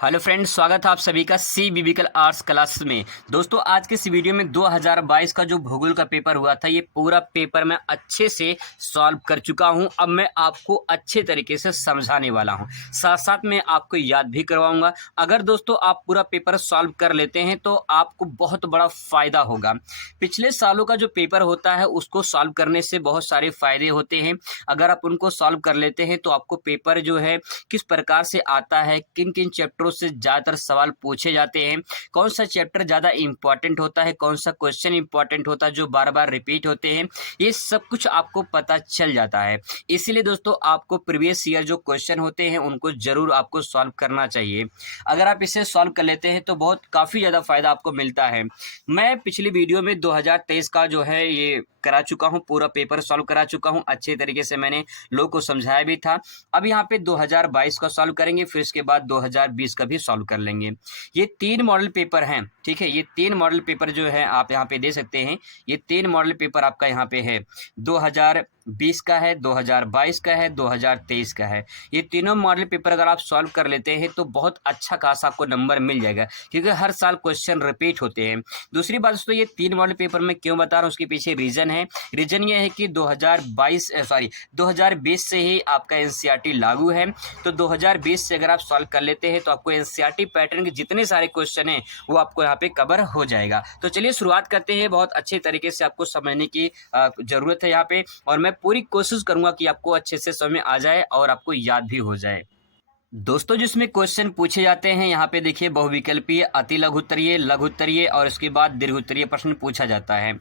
Hello friends, स्वागत है आप सभी का सी बिबिकल आर्ट्स क्लासेस में। दोस्तों, आज के इस वीडियो में 2022 का जो भूगोल का पेपर हुआ था, ये पूरा पेपर मैं अच्छे से सॉल्व कर चुका हूं। अब मैं आपको अच्छे तरीके से समझाने वाला हूं, साथ साथ मैं आपको याद भी करवाऊंगा। अगर दोस्तों आप पूरा पेपर सॉल्व कर लेते हैं तो आपको बहुत बड़ा फायदा होगा। पिछले सालों का जो पेपर होता है उसको सॉल्व करने से बहुत सारे फायदे होते हैं। अगर आप उनको सॉल्व कर लेते हैं तो आपको पेपर जो है किस प्रकार से आता है, किन किन चैप्टरों से ज्यादातर सवाल पूछे जाते हैं, कौन सा चैप्टर ज्यादा इंपॉर्टेंट होता है, कौन सा क्वेश्चन इंपॉर्टेंट होता है जो बार बार रिपीट होते हैं, ये सब कुछ आपको पता चल जाता है। इसीलिए दोस्तों आपको प्रीवियस ईयर जो क्वेश्चन होते हैं उनको जरूर आपको सॉल्व करना चाहिए। अगर आप इसे सॉल्व कर लेते हैं तो बहुत काफी ज्यादा फायदा आपको मिलता है। मैं पिछली वीडियो में 2023 का जो है ये करा चुका हूँ, पूरा पेपर सॉल्व करा चुका हूँ, अच्छे तरीके से मैंने लोगों को समझाया भी था। अब यहाँ पे 2022 का सॉल्व करेंगे, फिर इसके बाद 2020 का भी सॉल्व कर लेंगे। ये 3 मॉडल पेपर हैं, ठीक है। ये 3 मॉडल पेपर जो है आप यहाँ पे दे सकते हैं। ये 3 मॉडल पेपर आपका यहाँ पे है, 2020 का है, 2022 का है, 2023 का है। ये तीनों मॉडल पेपर अगर आप सॉल्व कर लेते हैं तो बहुत अच्छा खासा आपको नंबर मिल जाएगा, क्योंकि हर साल क्वेश्चन रिपीट होते हैं। दूसरी बात दोस्तों, ये 3 मॉडल पेपर मैं क्यों बता रहा हूँ उसके पीछे रीजन है। रीजन ये है कि 2020 से ही आपका एनसीईआरटी लागू है। तो 2020 से अगर आप सॉल्व कर लेते हैं तो आपको एनसीईआरटी पैटर्न के जितने सारे क्वेश्चन हैं वो आपको यहाँ पे कवर हो जाएगा। तो चलिए शुरुआत करते हैं। बहुत अच्छे तरीके से आपको समझने की जरूरत है यहाँ पे, और मैं पूरी कोशिश करूंगा कि आपको अच्छे से समझ में आ जाए और आपको याद भी हो जाए। दोस्तों, जिसमें क्वेश्चन पूछे जाते हैं यहाँ पे देखिए, बहुविकल्पीय, अति लघु उत्तरीय, लघु उत्तरीय और इसके बाद दीर्घ उत्तरीय प्रश्न पूछा जाता है।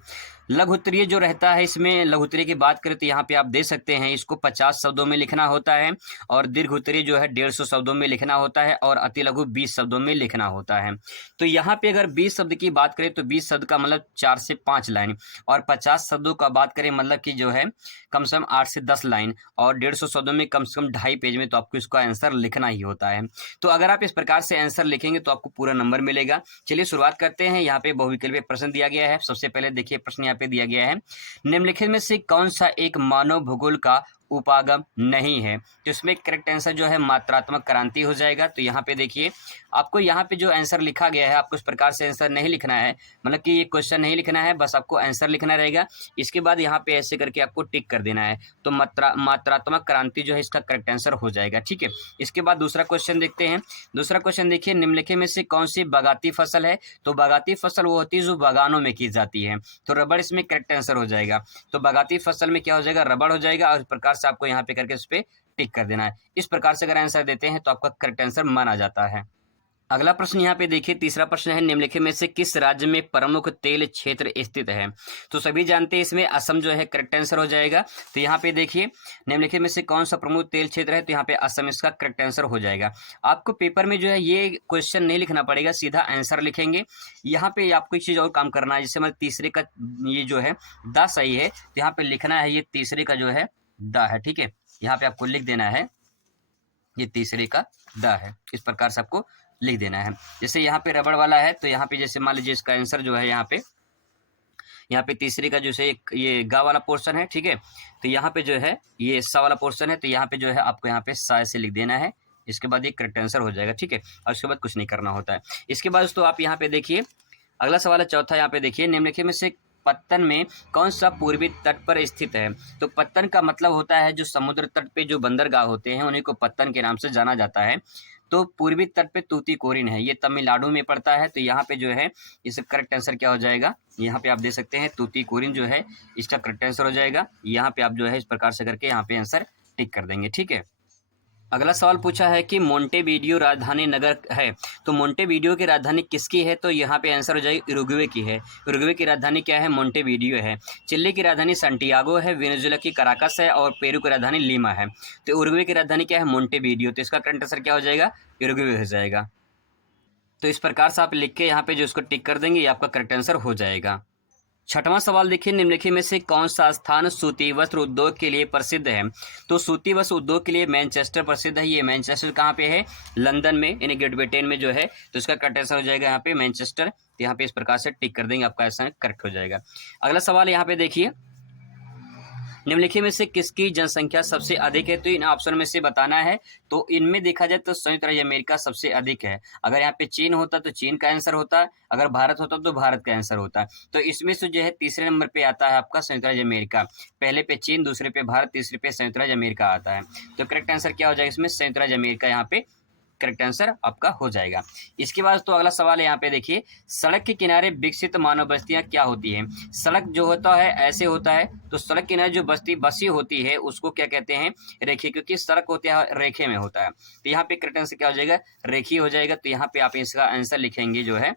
लघु उत्तरीय जो रहता है, इसमें लघु उत्तरीय की बात करें तो यहाँ पे आप दे सकते हैं इसको 50 शब्दों में लिखना होता है, और दीर्घ उत्तरीय जो है 150 शब्दों में लिखना होता है, और अति लघु 20 शब्दों में लिखना होता है। तो यहाँ पे अगर 20 शब्द की बात करें तो 20 शब्द का मतलब 4 से 5 लाइन, और 50 शब्दों का बात करें मतलब कि जो है कम से कम 8 से 10 लाइन, और 150 शब्दों में कम से कम 2.5 पेज में तो आपको इसका आंसर लिखना ही होता है। तो अगर आप इस प्रकार से आंसर लिखेंगे तो आपको पूरा नंबर मिलेगा। चलिए शुरुआत करते हैं। यहाँ पे बहुविकल्पीय प्रश्न दिया गया है। सबसे पहले देखिए प्रश्न यहाँ पे दिया गया है, निम्नलिखित में से कौन सा एक मानव भूगोल का उपागम नहीं है। तो इसमें करेक्ट आंसर जो है मात्रात्मक क्रांति हो जाएगा। तो यहाँ पे देखिए, आपको यहाँ पे जो आंसर लिखा गया है आपको इस प्रकार से आंसर नहीं लिखना है, मतलब कि ये क्वेश्चन नहीं लिखना है, बस आपको आंसर लिखना रहेगा। इसके बाद यहाँ पे ऐसे करके आपको टिक कर देना है। तो मात्रात्मक क्रांति जो है इसका करेक्ट आंसर हो जाएगा, ठीक है। इसके बाद दूसरा क्वेश्चन देखते हैं। दूसरा क्वेश्चन देखिए, निम्नलिखित में से कौन सी बागाती फसल है। तो बागाती फसल वो होती है जो बागानों में की जाती है। तो रबड़ इसमें करेक्ट आंसर हो जाएगा। तो बागाती फसल में क्या हो जाएगा, रबड़ हो जाएगा, और इस प्रकार से आपको यहाँ पे करके इस पे टिक कर देना है। इस प्रकार से अगर आंसर देते हैं तो आपका करेक्ट आंसर माना जाता है। अगला प्रश्न यहाँ पे देखिए, तीसरा प्रश्न है, निम्नलिखित में से किस राज्य में प्रमुख तेल क्षेत्र स्थित है। तो सभी जानते हैं इसमें असम जो है करेक्ट आंसर हो जाएगा। तो यहाँ पे देखिए, निम्नलिखित में से कौन सा प्रमुख तेल क्षेत्र है, तो यहाँ पे असम इसका करेक्ट आंसर हो जाएगा। आपको पेपर में जो है ये क्वेश्चन नहीं लिखना पड़ेगा, सीधा आंसर लिखेंगे। यहाँ पे आपको एक चीज और काम करना है, जैसे मतलब तीसरे का ये जो है द सही है, तो यहाँ पे लिखना है ये तीसरे का जो है द है, ठीक है। यहाँ पे आपको लिख देना है ये तीसरे का द है, इस प्रकार से आपको लिख देना है। जैसे यहाँ पे रबड़ वाला है तो यहाँ पे जैसे मान लीजिए इसका आंसर जो है यहाँ पे तीसरे का जो है ये गा वाला पोर्शन है, ठीक है। तो यहाँ पे जो है ये सा वाला पोर्शन है, तो यहाँ पे जो है आपको यहाँ पे सा से लिख देना है। इसके बाद ये करेक्ट आंसर हो जाएगा, ठीक है। और उसके बाद कुछ नहीं करना होता है। इसके बाद दोस्तों आप यहाँ पे देखिए, अगला सवाल है चौथा। यहाँ पे देखिए, निम्नलिखित में से पत्तन में कौन सा पूर्वी तट पर स्थित है। तो पत्तन का मतलब होता है जो समुद्र तट पे जो बंदरगाह होते हैं उन्हीं को पत्तन के नाम से जाना जाता है। तो पूर्वी तट पे तूतीकोरिन है, ये तमिलनाडु में पड़ता है। तो यहाँ पे जो है इसका करेक्ट आंसर क्या हो जाएगा, यहाँ पे आप दे सकते हैं तूतीकोरिन जो है इसका करेक्ट आंसर हो जाएगा। यहाँ पे आप जो है इस प्रकार से करके यहाँ पे आंसर टिक कर देंगे, ठीक है। अगला सवाल पूछा है कि मोंटेवीडियो राजधानी नगर है। तो मोंटेवीडियो की राजधानी किसकी है। तो यहाँ पे आंसर हो जाएगी उरुग्वे की है। उरुग्वे की राजधानी क्या है, मोंटेवीडियो है। चिली की राजधानी सैंटियागो है, वेनेजुएला की कराकस है, और पेरू की राजधानी लीमा है। तो उरुग्वे की राजधानी क्या है, मोंटेवीडियो। तो इसका करेक्ट आंसर क्या हो जाएगा, उरुग्वे हो जाएगा। तो इस प्रकार से आप लिख के यहाँ पे जो इसको टिक कर देंगे ये आपका करेक्ट आंसर हो जाएगा। छठवां सवाल देखिए, निम्नलिखित में से कौन सा स्थान सूती वस्त्र उद्योग के लिए प्रसिद्ध है। तो सूती वस्त्र उद्योग के लिए मैनचेस्टर प्रसिद्ध है। ये मैनचेस्टर कहाँ पे है, लंदन में, यानी ग्रेट ब्रिटेन में जो है। तो इसका करेक्ट आंसर हो जाएगा यहाँ पे मैनचेस्टर। तो यहाँ पे इस प्रकार से टिक कर देंगे, आपका आंसर करेक्ट हो जाएगा। अगला सवाल यहाँ पे देखिए, निम्नलिखित में से किसकी जनसंख्या सबसे अधिक है? तो इन ऑप्शन में से बताना है। तो इनमें देखा जाए तो संयुक्त राज्य अमेरिका सबसे अधिक है। अगर यहाँ पे चीन होता तो चीन का आंसर होता, अगर भारत होता तो भारत का आंसर होता। तो इसमें से जो है तीसरे नंबर पे आता है आपका संयुक्त राज्य अमेरिका। पहले पे चीन, दूसरे पे भारत, तीसरे पे संयुक्त राज्य अमेरिका आता है। तो करेक्ट आंसर क्या हो जाएगा इसमें? संयुक्त राज्य अमेरिका यहाँ पे करेक्ट आंसर आपका हो जाएगा। इसके बाद तो अगला सवाल है, यहाँ पे देखिए, सड़क के किनारे विकसित मानव बस्तियां क्या होती हैं? सड़क जो होता है ऐसे होता है, तो सड़क किनारे जो बस्ती बसी होती है उसको क्या कहते हैं? रेखी, क्योंकि सड़क होता है रेखे में होता है। तो यहाँ पे करेक्ट आंसर क्या हो जाएगा? रेखी हो जाएगा। तो यहाँ पे आप इसका आंसर लिखेंगे जो है।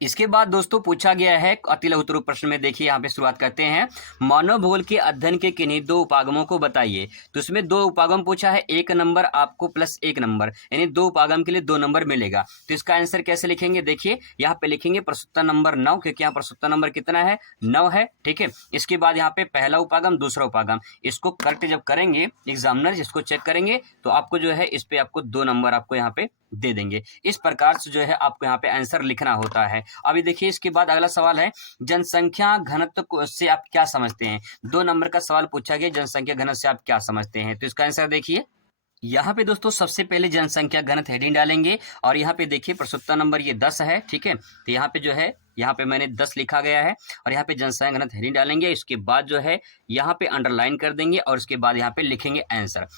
इसके बाद दोस्तों पूछा गया है अति लघु उत्तरीय प्रश्न में, देखिए यहाँ पे शुरुआत करते हैं। मानव भूगोल के अध्ययन के किन्हीं दो उपागमों को बताइए। तो इसमें दो उपागम पूछा है, 1 नंबर आपको प्लस 1 नंबर, यानी दो उपागम के लिए 2 नंबर मिलेगा। तो इसका आंसर कैसे लिखेंगे? देखिए यहाँ पे लिखेंगे प्रश्नोत्तर नंबर 9, क्योंकि यहाँ प्रश्नोत्तर नंबर कितना है? 9 है, ठीक है। इसके बाद यहाँ पे पहला उपागम, दूसरा उपागम, इसको करेक्ट जब करेंगे एग्जामिनर इसको चेक करेंगे तो आपको जो है इस पे आपको 2 नंबर आपको यहाँ पे दे देंगे। इस प्रकार से जो है आपको यहाँ पे आंसर लिखना होता है। अभी देखिए इसके बाद अगला सवाल है, जनसंख्या घनत्व से आप क्या समझते हैं? 2 नंबर का सवाल पूछा गया, जनसंख्या घनत्व से आप क्या समझते हैं? तो इसका आंसर देखिए यहाँ पे दोस्तों सबसे पहले जनसंख्या घनत्व हेडिंग डालेंगे और यहाँ पे देखिए प्रश्नोत्तर नंबर ये 10 है, ठीक है। तो यहाँ पे जो है यहाँ पे मैंने 10 लिखा गया है और यहाँ पे जनसंख्या घनत्व हेडिंग डालेंगे। इसके बाद जो है यहाँ पे अंडरलाइन कर देंगे और उसके बाद यहाँ पे लिखेंगे आंसर।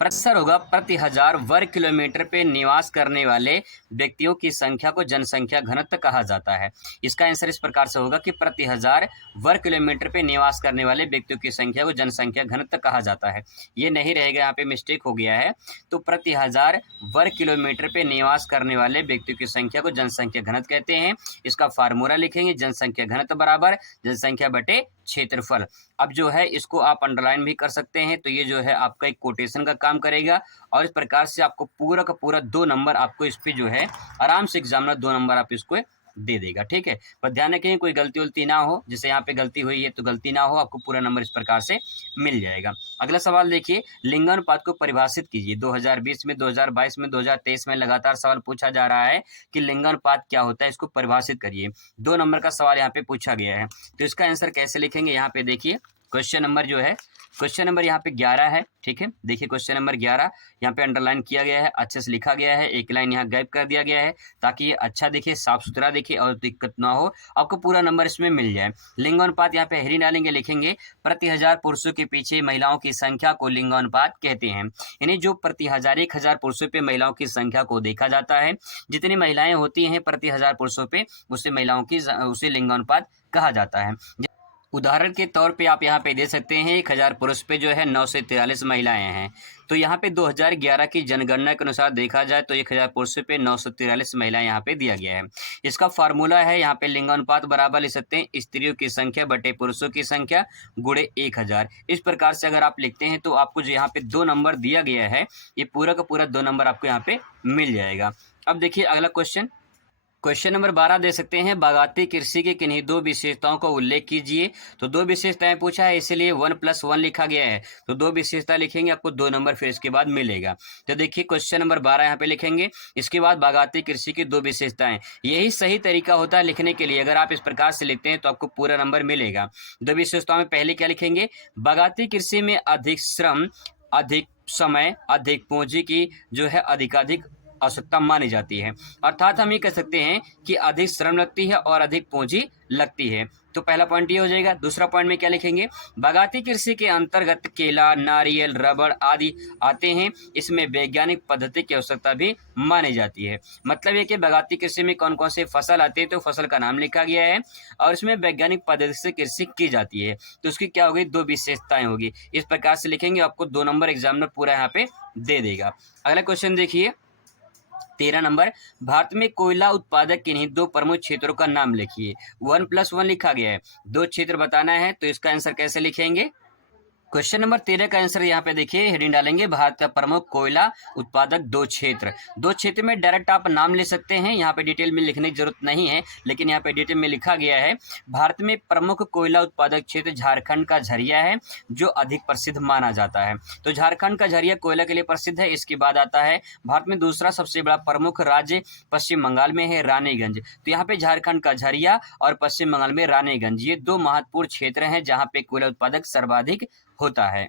प्रतिशत होगा प्रति 1000 वर्ग किलोमीटर पे निवास करने वाले व्यक्तियों की संख्या को जनसंख्या घनत्व कहा जाता है। इसका आंसर इस प्रकार से होगा कि प्रति 1000 वर्ग किलोमीटर पे निवास करने वाले व्यक्तियों की संख्या को जनसंख्या घनत्व कहा जाता है। ये नहीं रहेगा, यहाँ पे मिस्टेक हो गया है। तो प्रति 1000 वर्ग किलोमीटर पे निवास करने वाले व्यक्तियों की संख्या को जनसंख्या घनत्व कहते हैं। इसका फार्मूला लिखेंगे, जनसंख्या घनत्व बराबर जनसंख्या बटे क्षेत्रफल। अब जो है इसको आप अंडरलाइन भी कर सकते हैं, तो ये जो है आपका एक कोटेशन का काम करेगा और इस प्रकार से आपको पूरा का पूरा 2 नंबर आपको इस पे जो है आराम से एग्जामिनर 2 नंबर आप इसको दे देगा, ठीक है। पर ध्यान रखें कोई गलती उलती ना हो, जैसे यहाँ पे गलती हुई है तो गलती ना हो, आपको पूरा नंबर इस प्रकार से मिल जाएगा। अगला सवाल देखिए, लिंगानुपात को परिभाषित कीजिए। 2020 में, 2022 में, 2023 में लगातार सवाल पूछा जा रहा है कि लिंगानुपात क्या होता है, इसको परिभाषित करिए। 2 नंबर का सवाल यहाँ पे पूछा गया है, तो इसका आंसर कैसे लिखेंगे? यहाँ पे देखिए क्वेश्चन नंबर जो है, क्वेश्चन नंबर यहाँ पे 11 है, ठीक है। देखिए क्वेश्चन नंबर 11 यहाँ पे अंडरलाइन किया गया है, अच्छे से लिखा गया है, एक लाइन यहाँ गैप कर दिया गया है ताकि ये अच्छा दिखे, साफ सुथरा दिखे और दिक्कत ना हो, आपको पूरा नंबर इसमें मिल जाए। लिंगानुपात यहाँ पे हेडिंग डालेंगे, लिखेंगे प्रति 1000 पुरुषों के पीछे महिलाओं की संख्या को लिंगानुपात कहते हैं। यानी जो प्रति 1000 पुरुषों पे महिलाओं की संख्या को देखा जाता है, जितनी महिलाएं होती हैं प्रति 1000 पुरुषों पे, उससे महिलाओं की उसे लिंगानुपात कहा जाता है। उदाहरण के तौर पे आप यहाँ पे दे सकते हैं 1000 पुरुष पे जो है 943 महिलाएं हैं। तो यहाँ पे 2011 की जनगणना के अनुसार देखा जाए तो 1000 पुरुषों पे 943 महिलाएं यहाँ पे दिया गया है। इसका फार्मूला है यहाँ पे लिंगानुपात बराबर लिख सकते हैं स्त्रियों की संख्या बटे पुरुषों की संख्या गुणे 1000। इस प्रकार से अगर आप लिखते हैं तो आपको जो यहाँ पे 2 नंबर दिया गया है, ये पूरा का पूरा 2 नंबर आपको यहाँ पे मिल जाएगा। अब देखिए अगला क्वेश्चन नंबर 12 दे सकते हैं, बागायती कृषि के किन्हीं 2 विशेषताओं का उल्लेख कीजिए। तो 2 विशेषताएं पूछा है, इसलिए 1+1 लिखा गया है। तो 2 विशेषता लिखेंगे, आपको 2 नंबर फिर इसके बाद मिलेगा। तो देखिए क्वेश्चन नंबर 12 यहाँ पे लिखेंगे, इसके बाद बागायती कृषि की 2 विशेषताएं। यही सही तरीका होता है लिखने के लिए। अगर आप इस प्रकार से लिखते हैं तो आपको पूरा नंबर मिलेगा। 2 विशेषताओं में पहले क्या लिखेंगे? बागायती कृषि में अधिक श्रम, अधिक समय, अधिक पूंजी की जो है अधिकाधिक आवश्यकता मानी जाती है। अर्थात हम ये कह सकते हैं कि अधिक श्रम लगती है और अधिक पूंजी लगती है। तो पहला पॉइंट ये हो जाएगा। दूसरा पॉइंट में क्या लिखेंगे? बागायती कृषि के अंतर्गत केला, नारियल, रबड़ आदि आते हैं। इसमें वैज्ञानिक पद्धति की आवश्यकता भी मानी जाती है। मतलब ये कि बागायती कृषि में कौन कौन से फसल आते हैं, तो फसल का नाम लिखा गया है और इसमें वैज्ञानिक पद्धति से कृषि की जाती है। तो उसकी क्या होगी? 2 विशेषताएं होगी। इस प्रकार से लिखेंगे, आपको 2 नंबर एग्जामिनर पूरा यहाँ पे दे देगा। अगला क्वेश्चन देखिए 13 नंबर, भारत में कोयला उत्पादक किन्हीं 2 प्रमुख क्षेत्रों का नाम लिखिए। 1+1 लिखा गया है, 2 क्षेत्र बताना है। तो इसका आंसर कैसे लिखेंगे? क्वेश्चन नंबर 13 का आंसर यहाँ पे देखिए, हेडिंग डालेंगे भारत का प्रमुख कोयला उत्पादक दो क्षेत्र में डायरेक्ट आप नाम ले सकते हैं, यहाँ पे डिटेल में लिखने की जरूरत नहीं है, लेकिन यहाँ पे डिटेल में लिखा गया है भारत में प्रमुख कोयला उत्पादक क्षेत्र झारखंड का झरिया है जो अधिक प्रसिद्ध माना जाता है। तो झारखंड का झरिया कोयला के लिए प्रसिद्ध है। इसके बाद आता है भारत में दूसरा सबसे बड़ा प्रमुख राज्य पश्चिम बंगाल में है रानीगंज। तो यहाँ पे झारखंड का झरिया और पश्चिम बंगाल में रानीगंज, ये दो महत्वपूर्ण क्षेत्र हैं जहाँ पे कोयला उत्पादक सर्वाधिक होता है।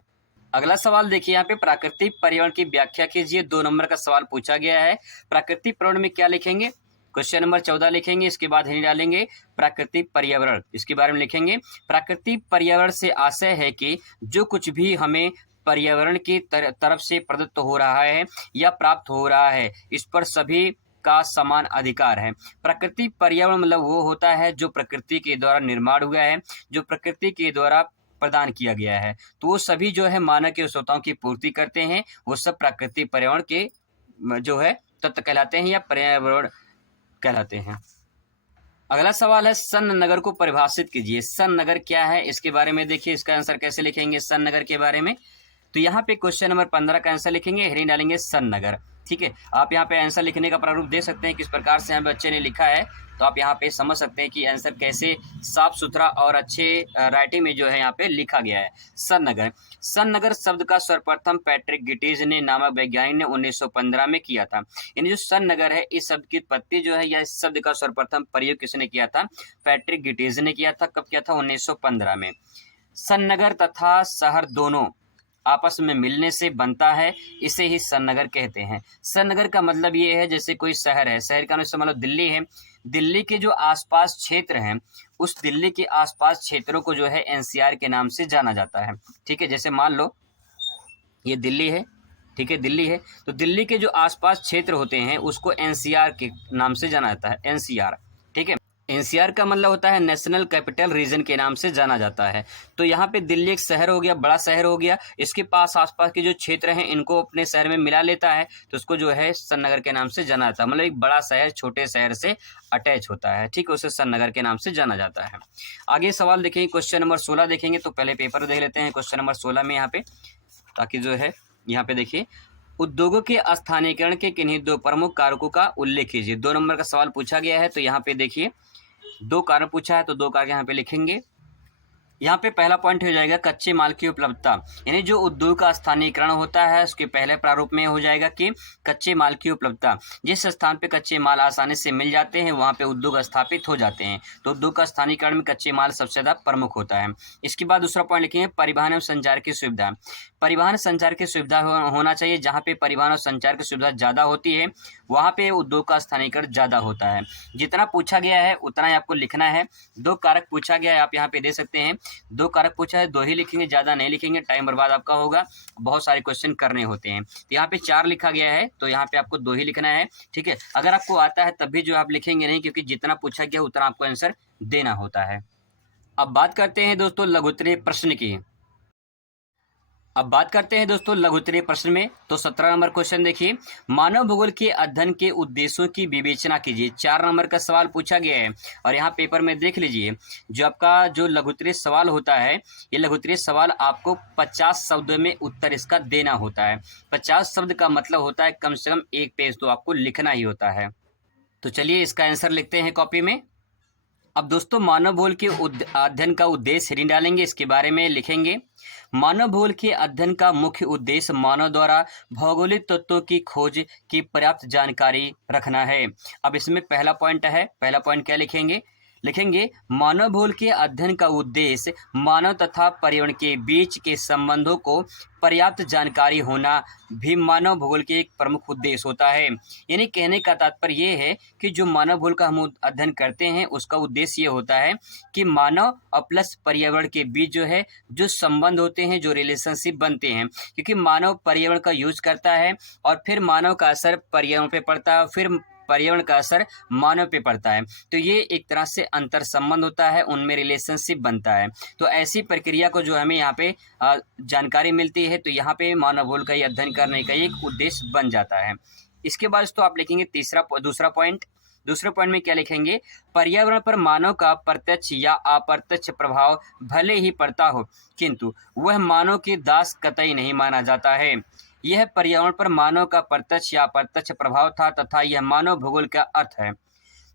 अगला सवाल देखिए, यहाँ पे प्राकृतिक पर्यावरण की व्याख्या कीजिए। 2 नंबर का सवाल पूछा गया है। प्राकृतिक पर्यावरण में क्या लिखेंगे? क्वेश्चन नंबर 14 लिखेंगे, इसके बाद हिंदी डालेंगे प्राकृतिक पर्यावरण, इसके बारे में लिखेंगे। प्राकृतिक पर्यावरण से आशय है कि जो कुछ भी हमें पर्यावरण की तरफ से प्रदत्त हो रहा है या प्राप्त हो रहा है, इस पर सभी का समान अधिकार है। प्राकृतिक पर्यावरण मतलब वो होता है जो प्रकृति के द्वारा निर्माण हुआ है, जो प्रकृति के द्वारा प्रदान किया गया है। तो वो सभी जो है मानव की आवश्यकताओं की पूर्ति करते हैं, वो सब प्राकृतिक पर्यावरण के जो है तत्व कहलाते हैं या पर्यावरण कहलाते हैं। अगला सवाल है, सन नगर को परिभाषित कीजिए। सन नगर क्या है, इसके बारे में देखिए, इसका आंसर कैसे लिखेंगे सन नगर के बारे में। तो यहाँ पे क्वेश्चन नंबर 15 का आंसर लिखेंगे, हेडिंग डालेंगे सन नगर। ठीक है, आप यहाँ पे आंसर लिखने का प्रारूप दे सकते हैं किस प्रकार से हम बच्चे ने लिखा है, तो आप यहाँ पे समझ सकते हैं कि आंसर कैसे साफ सुथरा और अच्छे राइटिंग में जो है यहाँ पे लिखा गया है। सन नगर, सन नगर शब्द का सर्वप्रथम पैट्रिक गिटीज ने नामक वैज्ञानिक ने 1915 में किया था। यानी जो सन नगर है, इस शब्द की उत्पत्ति जो है या इस शब्द का सर्वप्रथम प्रयोग किसने किया था? पैट्रिक गिटीज ने किया था। कब किया था? 1915 में। सन नगर तथा शहर दोनों आपस में मिलने से बनता है, इसे ही सन नगर कहते हैं। सन नगर का मतलब ये है जैसे कोई शहर है, शहर का मतलब दिल्ली है, दिल्ली के जो आसपास क्षेत्र हैं, उस दिल्ली के आसपास क्षेत्रों को जो है एनसीआर के नाम से जाना जाता है। ठीक है, जैसे मान लो ये दिल्ली है, ठीक है, दिल्ली है, तो दिल्ली के जो आसपास क्षेत्र होते हैं उसको एनसीआर के नाम से जाना जाता है, एनसीआर। ठीक है, एनसीआर का मतलब होता है नेशनल कैपिटल रीजन के नाम से जाना जाता है। तो यहाँ पे दिल्ली एक शहर हो गया, बड़ा शहर हो गया, इसके पास आसपास के जो क्षेत्र हैं इनको अपने शहर में मिला लेता है, तो उसको जो है सन नगर के नाम से जाना जाता है। मतलब एक बड़ा शहर छोटे शहर से अटैच होता है, ठीक है, उसे सन नगर के नाम से जाना जाता है। आगे सवाल देखेंगे, क्वेश्चन नंबर 16 देखेंगे। तो पहले पेपर देख लेते हैं क्वेश्चन नंबर 16 में यहाँ पे, ताकि जो है यहाँ पे देखिए, उद्योगों के स्थानीयकरण के किन्हीं दो प्रमुख कारकों का उल्लेख कीजिए। 2 नंबर का सवाल पूछा गया है। तो यहाँ पे देखिए 2 कारक पूछा है, तो 2 कारक यहाँ पे लिखेंगे। यहाँ पे पहला पॉइंट हो जाएगा कच्चे माल की उपलब्धता, यानी जो उद्योग का स्थानीयकरण होता है उसके पहले प्रारूप में हो जाएगा कि कच्चे माल की उपलब्धता। जिस स्थान पे कच्चे माल आसानी से मिल जाते हैं वहाँ पे उद्योग स्थापित हो जाते हैं, तो उद्योग का स्थानीयकरण में कच्चे माल सबसे ज़्यादा प्रमुख होता है। इसके बाद दूसरा पॉइंट लिखेंगे परिवहन एवं संचार की सुविधा। परिवहन संचार की सुविधा होना चाहिए। जहाँ पे परिवहन और संचार की सुविधा ज़्यादा होती है वहाँ पे उद्योग का स्थानीयकरण ज़्यादा होता है। जितना पूछा गया है उतना ही आपको लिखना है। 2 कारक पूछा गया है, आप यहाँ पे दे सकते हैं। 2 कारक पूछा है, 2 ही लिखेंगे, ज़्यादा नहीं लिखेंगे, टाइम बर्बाद आपका होगा, बहुत सारे क्वेश्चन करने होते हैं। तो यहाँ पे 4 लिखा गया है, तो यहाँ पे आपको 2 ही लिखना है। ठीक है, अगर आपको आता है तब भी जो आप लिखेंगे नहीं, क्योंकि जितना पूछा गया उतना आपको आंसर देना होता है। अब बात करते हैं दोस्तों लघुत्तरीय प्रश्न की। लघुत्तरीय प्रश्न में। तो 17 नंबर क्वेश्चन देखिए, मानव भूगोल के अध्ययन के उद्देश्यों की विवेचना कीजिए। 4 नंबर का सवाल पूछा गया है और यहाँ पेपर में देख लीजिए, जो आपका जो लघुत्तरीय सवाल होता है, ये लघुत्तरीय सवाल आपको 50 शब्दों में उत्तर इसका देना होता है। 50 शब्द का मतलब होता है कम से कम 1 पेज तो आपको लिखना ही होता है। तो चलिए इसका आंसर लिखते हैं कॉपी में। अब दोस्तों मानव भूगोल के अध्ययन का उद्देश्य हेडिंग डालेंगे, इसके बारे में लिखेंगे। मानव भूगोल के अध्ययन का मुख्य उद्देश्य मानव द्वारा भौगोलिक तत्वों की खोज की पर्याप्त जानकारी रखना है। अब इसमें पहला पॉइंट है, पहला पॉइंट क्या लिखेंगे? मानव भूगोल के अध्ययन का उद्देश्य मानव तथा पर्यावरण के बीच के संबंधों को पर्याप्त जानकारी होना भी मानव भूगोल के एक प्रमुख उद्देश्य होता है। यानी कहने का तात्पर्य ये है कि जो मानव भूगोल का हम अध्ययन करते हैं उसका उद्देश्य ये होता है कि मानव और प्लस पर्यावरण के बीच जो है जो संबंध होते हैं, जो रिलेशनशिप बनते हैं, क्योंकि मानव पर्यावरण का यूज करता है और फिर मानव का असर पर्यावरण पे पड़ता है, फिर पर्यावरण का असर मानव पे पड़ता है। तो ये एक तरह से अंतर संबंध होता है, उनमें रिलेशनशिप बनता है। तो ऐसी प्रक्रिया को जो हमें यहाँ पे जानकारी मिलती है, तो यहाँ पे मानव भूगोल का अध्ययन करने का एक उद्देश्य बन जाता है। इसके बाद तो आप लिखेंगे दूसरा पॉइंट, दूसरे पॉइंट में क्या लिखेंगे, पर्यावरण पर मानव का प्रत्यक्ष या अप्रत्यक्ष प्रभाव भले ही पड़ता हो किंतु वह मानव के दास कतई नहीं माना जाता है। यह पर्यावरण पर मानव का प्रत्यक्ष या अप्रत्यक्ष प्रभाव था तथा यह मानव भूगोल का अर्थ है।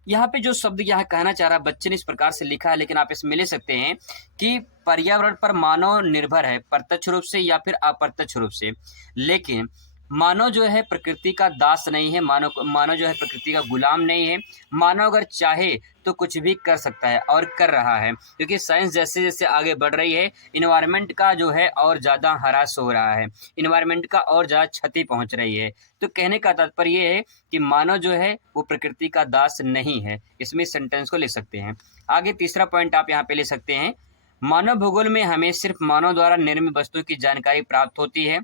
यहाँ पे जो शब्द यहाँ कहना चाह रहा है बच्चे ने इस प्रकार से लिखा है, लेकिन आप इसमें ले सकते हैं कि पर्यावरण पर मानव निर्भर है प्रत्यक्ष रूप से या फिर अप्रत्यक्ष रूप से, लेकिन मानव जो है प्रकृति का दास नहीं है, मानव जो है प्रकृति का गुलाम नहीं है। मानव अगर चाहे तो कुछ भी कर सकता है और कर रहा है, क्योंकि साइंस जैसे जैसे आगे बढ़ रही है इन्वायरमेंट का जो है और ज़्यादा ह्रास हो रहा है, इन्वायरमेंट का और ज़्यादा क्षति पहुंच रही है। तो कहने का तात्पर्य ये है कि मानव जो है वो प्रकृति का दास नहीं है। इसमें सेंटेंस को ले सकते हैं। आगे तीसरा पॉइंट आप यहाँ पे ले सकते हैं, मानव भूगोल में हमें सिर्फ मानव द्वारा निर्मित वस्तुओं की जानकारी प्राप्त होती है।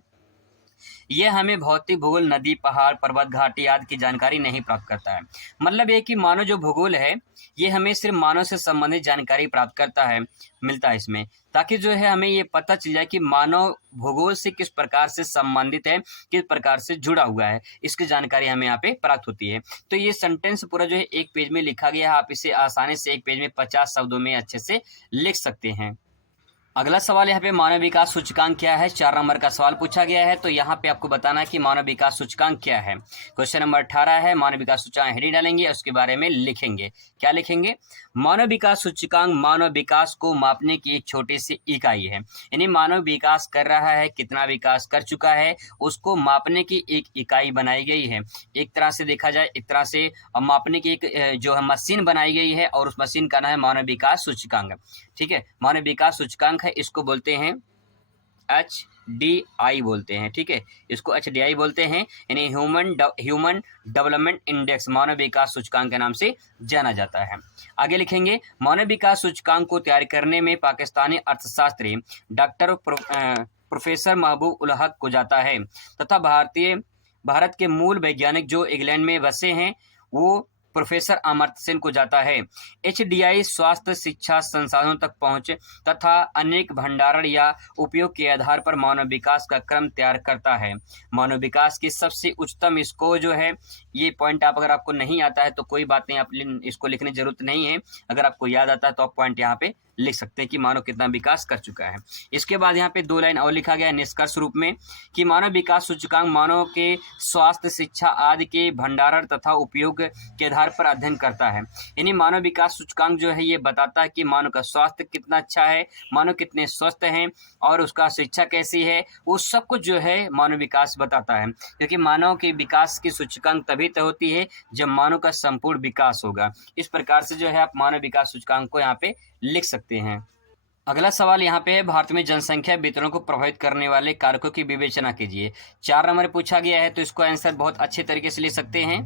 यह हमें भौतिक भूगोल नदी, पहाड़, पर्वत, घाटी आदि की जानकारी नहीं प्राप्त करता है। मतलब ये कि मानव जो भूगोल है ये हमें सिर्फ मानव से संबंधित जानकारी प्राप्त करता है, मिलता है इसमें, ताकि जो है हमें ये पता चल जाए कि मानव भूगोल से किस प्रकार से संबंधित है, किस प्रकार से जुड़ा हुआ है, इसकी जानकारी हमें यहाँ पे प्राप्त होती है। तो ये सेंटेंस पूरा जो है एक पेज में लिखा गया है, आप इसे आसानी से एक पेज में 50 शब्दों में अच्छे से लिख सकते हैं। अगला सवाल यहाँ पे मानव विकास सूचकांक क्या है, 4 नंबर का सवाल पूछा गया है। तो यहाँ पे आपको बताना है कि मानव विकास सूचकांक क्या है। क्वेश्चन नंबर 18 है, मानव विकास सूचकांक हेडिंग डालेंगे, उसके बारे में लिखेंगे। क्या लिखेंगे, मानव विकास सूचकांक मानव विकास को मापने की एक छोटी सी इकाई है। यानी मानव विकास कर रहा है, कितना विकास कर चुका है, उसको मापने की एक इकाई बनाई गई है। एक तरह से देखा जाए, एक तरह से मापने की एक जो है मशीन बनाई गई है, और उस मशीन का नाम है मानव विकास सूचकांक। ठीक है, मानव विकास सूचकांक है, इसको बोलते हैं HDI बोलते हैं। ठीक है, इसको HDI बोलते हैं, यानी ह्यूमन डेवलपमेंट इंडेक्स मानव विकास सूचकांक के नाम से जाना जाता है। आगे लिखेंगे, मानव विकास सूचकांक को तैयार करने में पाकिस्तानी अर्थशास्त्री डॉक्टर प्रोफेसर महबूब उल हक को जाता है तथा भारत के मूल वैज्ञानिक जो इंग्लैंड में बसे हैं वो प्रोफेसर अमर्त्य सेन को जाता है। HDI स्वास्थ्य, शिक्षा, संसाधनों तक पहुंच तथा अनेक भंडारण या उपयोग के आधार पर मानव विकास का क्रम तैयार करता है। मानव विकास की सबसे उच्चतम स्कोर जो है, ये पॉइंट अगर आपको नहीं आता है तो कोई बात नहीं, आप इसको लिखने की जरूरत नहीं है। अगर आपको याद आता है तो आप पॉइंट यहाँ पे लिख सकते हैं कि मानव कितना विकास कर चुका है। इसके बाद यहाँ पे 2 लाइन और लिखा गया है निष्कर्ष रूप में कि मानव विकास सूचकांक मानव के स्वास्थ्य, शिक्षा आदि के भंडारण तथा उपयोग के आधार पर अध्ययन करता है। यानी मानव विकास सूचकांक जो है ये बताता है कि मानव का स्वास्थ्य कितना अच्छा है, मानव कितने स्वस्थ हैं और उसका शिक्षा कैसी है, वो सब कुछ जो है मानव विकास बताता है। क्योंकि मानव के विकास की सूचकांक तभी तय होती है जब मानव का संपूर्ण विकास होगा। इस प्रकार से जो है आप मानव विकास सूचकांक को यहाँ पे लिख सकते हैं। अगला सवाल यहाँ पे है, भारत में जनसंख्या वितरण को प्रभावित करने वाले कारकों की विवेचना कीजिए। 4 नंबर पूछा गया है, तो इसको आंसर बहुत अच्छे तरीके से ले सकते हैं।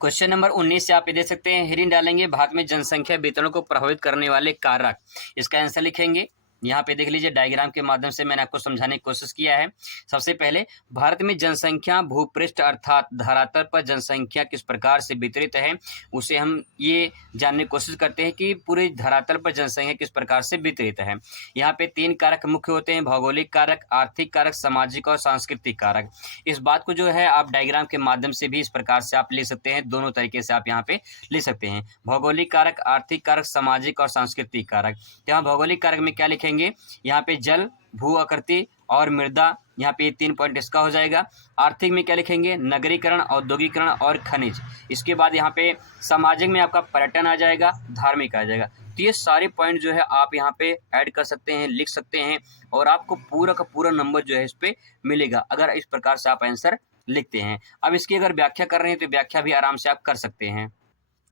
क्वेश्चन नंबर 19 से आप ये दे सकते हैं, हेडिंग डालेंगे, भारत में जनसंख्या वितरण को प्रभावित करने वाले कारक। इसका आंसर लिखेंगे। यहाँ पे देख लीजिए, डायग्राम के माध्यम से मैंने आपको समझाने की कोशिश किया है। सबसे पहले भारत में जनसंख्या भूपृष्ठ अर्थात धरातल पर जनसंख्या किस प्रकार से वितरित है, उसे हम ये जानने की कोशिश करते हैं कि पूरे धरातल पर जनसंख्या किस प्रकार से वितरित है। यहाँ पे 3 कारक मुख्य होते हैं, भौगोलिक कारक, आर्थिक कारक, सामाजिक और सांस्कृतिक कारक। इस बात को जो है आप डायग्राम के माध्यम से भी इस प्रकार से आप ले सकते हैं, दोनों तरीके से आप यहाँ पे ले सकते हैं। भौगोलिक कारक, आर्थिक कारक, सामाजिक और सांस्कृतिक कारक। यहाँ भौगोलिक कारक में क्या लिखेंगे, यहाँ पे जल, भू आकृति और मृदा, यहाँ पे 3 पॉइंट इसका हो जाएगा। आर्थिक में क्या लिखेंगे, नगरीकरण, औद्योगिकरण और खनिज। इसके बाद यहाँ पे सामाजिक में आपका पर्यटन आ जाएगा, धार्मिक आ जाएगा। तो ये सारे पॉइंट जो है आप यहाँ पे ऐड कर सकते हैं, लिख सकते हैं, और आपको पूरा का पूरा नंबर जो है इस पे मिलेगा अगर इस प्रकार से आप आंसर लिखते हैं। अब इसकी अगर व्याख्या कर रहे हैं तो व्याख्या भी आराम से आप कर सकते हैं।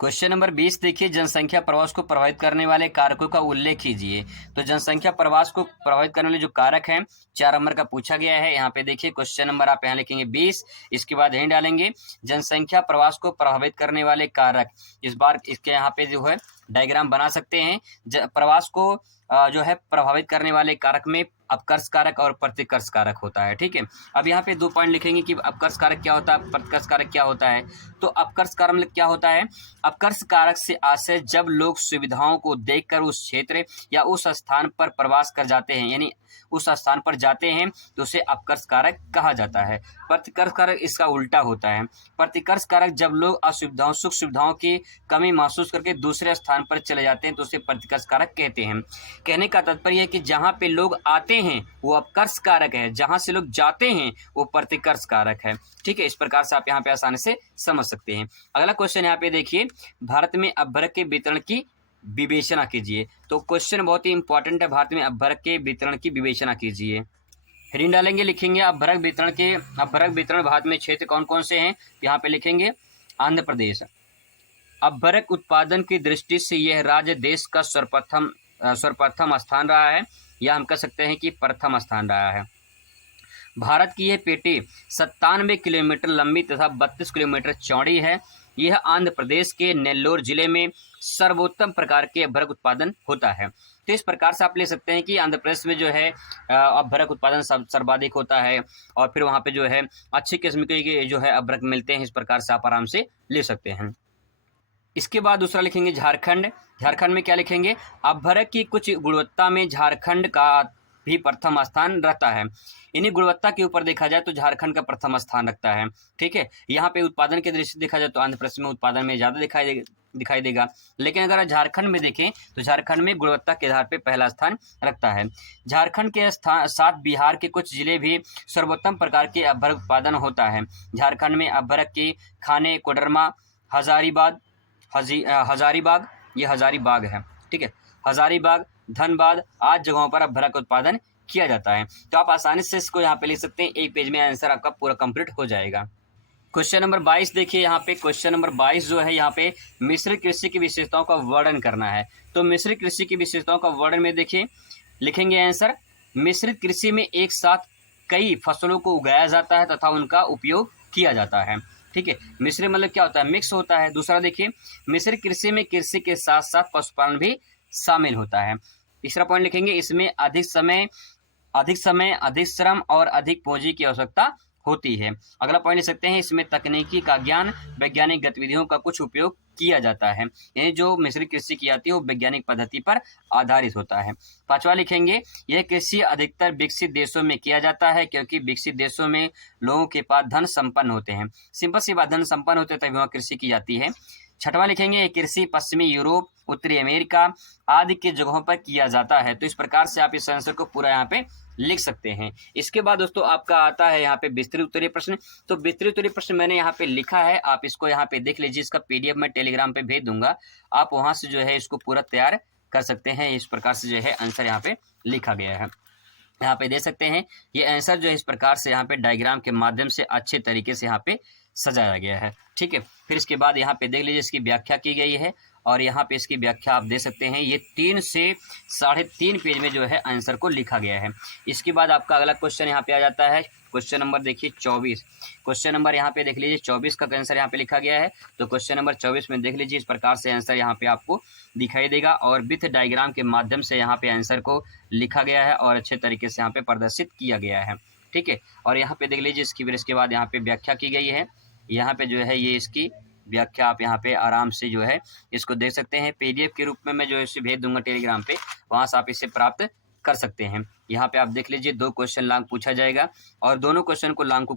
क्वेश्चन नंबर 20 देखिए, जनसंख्या प्रवास को प्रभावित करने वाले कारकों का उल्लेख कीजिए। तो जनसंख्या प्रवास को प्रभावित करने वाले जो कारक हैं 4 नंबर का पूछा गया है। यहाँ पे देखिए क्वेश्चन नंबर आप यहाँ लिखेंगे 20, इसके बाद यहीं डालेंगे जनसंख्या प्रवास को प्रभावित करने वाले कारक। इस बार इसके यहाँ पे जो है डायग्राम बना सकते हैं। प्रवास को जो है प्रभावित करने वाले कारक में अपकर्ष कारक और प्रतिकर्ष कारक होता है। ठीक है, अब यहाँ पे 2 पॉइंट लिखेंगे कि अपकर्ष कारक क्या होता है, प्रतिकर्ष कारक क्या होता है। तो अपकर्ष कारक मतलब क्या होता है, अपकर्ष कारक से आशय जब लोग सुविधाओं को देखकर उस क्षेत्र या उस स्थान पर प्रवास कर जाते हैं, यानी उस स्थान पर जाते हैं तो उसे अपकर्ष कारक कहा जाता है। प्रतिकर्ष कारक इसका उल्टा होता है। प्रतिकर्ष कारक जब लोग असुविधाओं सुख सुविधाओं की कमी महसूस करके दूसरे स्थान पर चले जाते हैं तो उसे प्रतिकर्ष कारक कहते हैं। कहने का तात्पर्य है कि जहाँ पे लोग आते हैं वो अपकर्ष कारक है, जहाँ से लोग जाते हैं वो प्रतिकर्ष कारक है। ठीक है, इस प्रकार से आप यहाँ पे आसानी से समझ सकते हैं। अगला क्वेश्चन यहाँ पे देखिए, भारत में अपभ्रक के वितरण की विवेचना कीजिए। तो क्वेश्चन बहुत ही इंपॉर्टेंट है, भारत में अपभ्रक के वितरण की विवेचना कीजिए। हेडिंग डालेंगे, लिखेंगे अपभ्रक वितरण भारत में क्षेत्र कौन कौन से हैं, यहाँ पे लिखेंगे आंध्र प्रदेश। अपभ्रक उत्पादन की दृष्टि से यह राज्य देश का सर्वप्रथम स्थान रहा है, या हम कह सकते हैं कि प्रथम स्थान रहा है। भारत की यह पेटी 97 किलोमीटर लंबी तथा 32 किलोमीटर चौड़ी है। यह आंध्र प्रदेश के नेल्लोर जिले में सर्वोत्तम प्रकार के अपभ्रक उत्पादन होता है। तो इस प्रकार से आप ले सकते हैं कि आंध्र प्रदेश में जो है अपभ्रक उत्पादन सर्वाधिक होता है, और फिर वहाँ पे जो है अच्छी किस्म के जो है अपभ्रक मिलते हैं। इस प्रकार से आप आराम से ले सकते हैं। इसके बाद दूसरा लिखेंगे झारखंड। झारखंड में क्या लिखेंगे, अपभ्रक की कुछ गुणवत्ता में झारखंड का भी प्रथम स्थान रहता है। इन्हीं गुणवत्ता के ऊपर देखा जाए तो झारखंड का प्रथम स्थान रखता है। ठीक है, यहाँ पे उत्पादन के दृष्टि से देखा जाए तो आंध्र प्रदेश में उत्पादन में ज़्यादा दिखाई देगा, लेकिन अगर झारखंड में देखें तो झारखंड में गुणवत्ता के आधार पर पहला स्थान रखता है। झारखंड के साथ बिहार के कुछ जिले भी सर्वोत्तम प्रकार के अपभ्रक उत्पादन होता है। झारखंड में अपभ्रक की खाने कोडरमा, हजारीबाग, ये हजारीबाग है। ठीक है, हजारीबाग, धनबाद आदि जगहों पर अपभ्रक उत्पादन किया जाता है। तो आप आसानी से इसको यहाँ पे लिख सकते हैं, एक पेज में आंसर आपका पूरा कंप्लीट हो जाएगा। क्वेश्चन नंबर 22 देखिए, यहाँ पे क्वेश्चन नंबर 22 जो है, यहाँ पे मिश्रित कृषि की विशेषताओं का वर्णन करना है। तो मिश्रित कृषि की विशेषताओं का वर्णन में देखिए लिखेंगे आंसर, मिश्रित कृषि में एक साथ कई फसलों को उगाया जाता है तथा उनका उपयोग किया जाता है। ठीक है, मिश्रित मतलब क्या होता है, मिक्स होता है। दूसरा देखिए, मिश्रित कृषि में कृषि के साथ साथ पशुपालन भी शामिल होता है। तीसरा पॉइंट लिखेंगे, इसमें अधिक समय, अधिक श्रम और अधिक पूंजी की आवश्यकता होती है। अगला पॉइंट लिख सकते हैं, इसमें तकनीकी का ज्ञान, वैज्ञानिक गतिविधियों का कुछ उपयोग किया जाता है। यानी जो मिश्रित कृषि की जाती है वो वैज्ञानिक पद्धति पर आधारित होता है। पांचवा लिखेंगे, यह कृषि अधिकतर विकसित देशों में किया जाता है, क्योंकि विकसित देशों में लोगों के पास धन संपन्न होते हैं। सिंपल सी बात, धन संपन्न होते हैं तभी वहाँ कृषि की जाती है। छठवां लिखेंगे, ये कृषि पश्चिमी यूरोप, उत्तरी अमेरिका आदि के जगहों पर किया जाता है। तो इस प्रकार से आप इस आंसर को पूरा यहाँ पे लिख सकते हैं। इसके बाद दोस्तों आपका आता है यहाँ पे विस्तृत उत्तरीय प्रश्न। तो विस्तृत उत्तरीय प्रश्न मैंने यहाँ पे लिखा है, आप इसको यहाँ पे देख लीजिए। इसका PDF मैं टेलीग्राम पे भेज दूंगा, आप वहां से जो है इसको पूरा तैयार कर सकते हैं। इस प्रकार से जो है आंसर यहाँ पे लिखा गया है, यहाँ पे दे सकते हैं। ये आंसर जो है इस प्रकार से यहाँ पे डायग्राम के माध्यम से अच्छे तरीके से यहाँ पे सजाया गया है। ठीक है, फिर इसके बाद यहाँ पे देख लीजिए इसकी व्याख्या की गई है, और यहाँ पे इसकी व्याख्या आप दे सकते हैं। ये 3 से 3.5 पेज में जो है आंसर को लिखा गया है। इसके बाद आपका अगला क्वेश्चन यहाँ पे आ जाता है, क्वेश्चन नंबर देखिए 24। क्वेश्चन नंबर यहाँ पे देख लीजिए 24 का आंसर यहाँ पे लिखा गया है। तो क्वेश्चन नंबर 24 में देख लीजिए इस प्रकार से आंसर यहाँ पे आपको दिखाई देगा, और विथ डायग्राम के माध्यम से यहाँ पे आंसर को लिखा गया है और अच्छे तरीके से यहाँ पे प्रदर्शित किया गया है। ठीक है, और यहाँ पे देख लीजिए इसके बाद यहाँ पे व्याख्या की गई है। यहाँ पे जो है ये इसकी व्याख्या आप यहाँ पे आराम से जो है इसको देख सकते हैं। PDF के रूप में मैं जो है इसे भेज दूंगा टेलीग्राम पे, वहाँ से आप इसे प्राप्त कर सकते हैं। यहाँ पे आप देख लीजिए 2 क्वेश्चन लॉन्ग पूछा जाएगा, और दोनों क्वेश्चन को लॉन्ग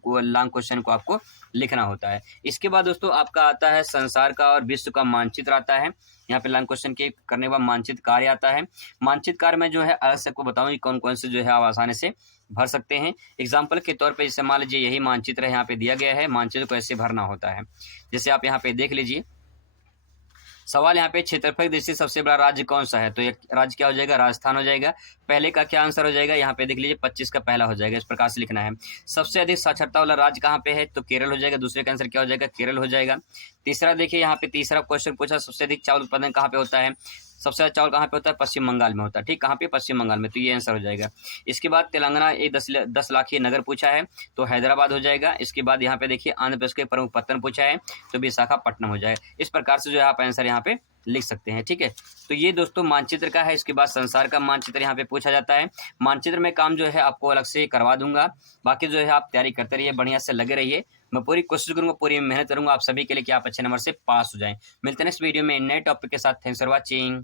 क्वेश्चन को आपको लिखना होता है। इसके बाद दोस्तों आपका आता है संसार का और विश्व का मानचित्र आता है। यहाँ पे लॉन्ग क्वेश्चन के करने के बाद मानचित्र कार्य आता है। मानचित्र कार्य में जो है अलग से आपको बताऊँ कौन कौन से जो है आप आसानी से भर सकते हैं। एग्जाम्पल के तौर पे जैसे मान लीजिए यही मानचित्र यहाँ पे दिया गया है, मानचित्र को ऐसे भरना होता है। जैसे आप यहाँ पे देख लीजिए, सवाल यहाँ पे क्षेत्रफल दृष्टि से सबसे बड़ा राज्य कौन सा है, तो एक राज्य क्या हो जाएगा, राजस्थान हो जाएगा। पहले का क्या आंसर हो जाएगा, यहाँ पे देख लीजिए 25 का पहला हो जाएगा। इस प्रकार से लिखना है। सबसे अधिक साक्षरता वाला राज्य कहाँ पे है, तो केरल हो जाएगा। दूसरे का आंसर क्या हो जाएगा, केरल हो जाएगा। तीसरा देखिए यहाँ पे तीसरा क्वेश्चन पूछा, सबसे अधिक चावल उत्पादन कहाँ पे होता है, सबसे ज़्यादा चावल कहाँ पे होता है? पश्चिम बंगाल में होता है। ठीक, कहाँ पे? पश्चिम बंगाल में। तो ये आंसर हो जाएगा। इसके बाद तेलंगाना एक 10 लाख ये नगर पूछा है, तो हैदराबाद हो जाएगा। इसके बाद यहाँ पे देखिए आंध्र प्रदेश के प्रमुख पत्तन पूछा है, तो विशाखापट्टनम हो जाएगा। इस प्रकार से जो है आप आंसर यहाँ पे लिख सकते हैं। ठीक है, तो ये दोस्तों मानचित्र का है। इसके बाद संसार का मानचित्र यहाँ पे पूछा जाता है। मानचित्र में काम जो है आपको अलग से करवा दूंगा। बाकी जो है आप तैयारी करते रहिए, बढ़िया से लगे रहिए। मैं पूरी कोशिश करूंगा, पूरी मेहनत करूंगा आप सभी के लिए कि आप अच्छे नंबर से पास हो जाएं। मिलते हैं नेक्स्ट वीडियो में नए टॉपिक के साथ। Thanks for watching.